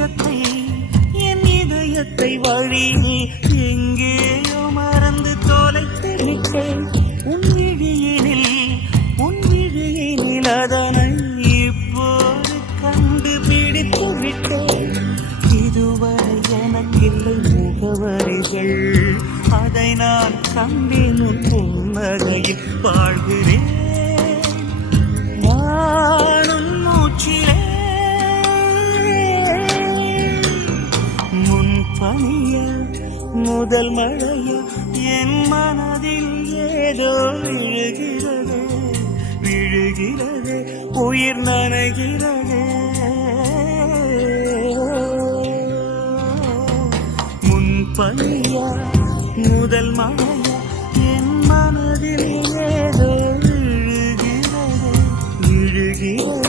இதயத்தை என் இதயத்தை வழியே எங்கேயோ மறந்து தொலைத்து விட்டேன். உன் விழியினில் உன் விழியினில் அதனை இப்போது கண்டுபிடித்து விட்டேன். இதுவரை எனக்கில்லை முகவரிகள் அதை நான் கண்டேன். உன் புன்னகையில் வாழ்கிறேன். முதல் மழையில் என் மனதில் ஏதோ விழுகிறது. விழுகிறது உயிர் நனைகிறது. முன்பனியா முதல் மழையா என் மனதில் ஏதோ விழுகிறது. விழுகிறது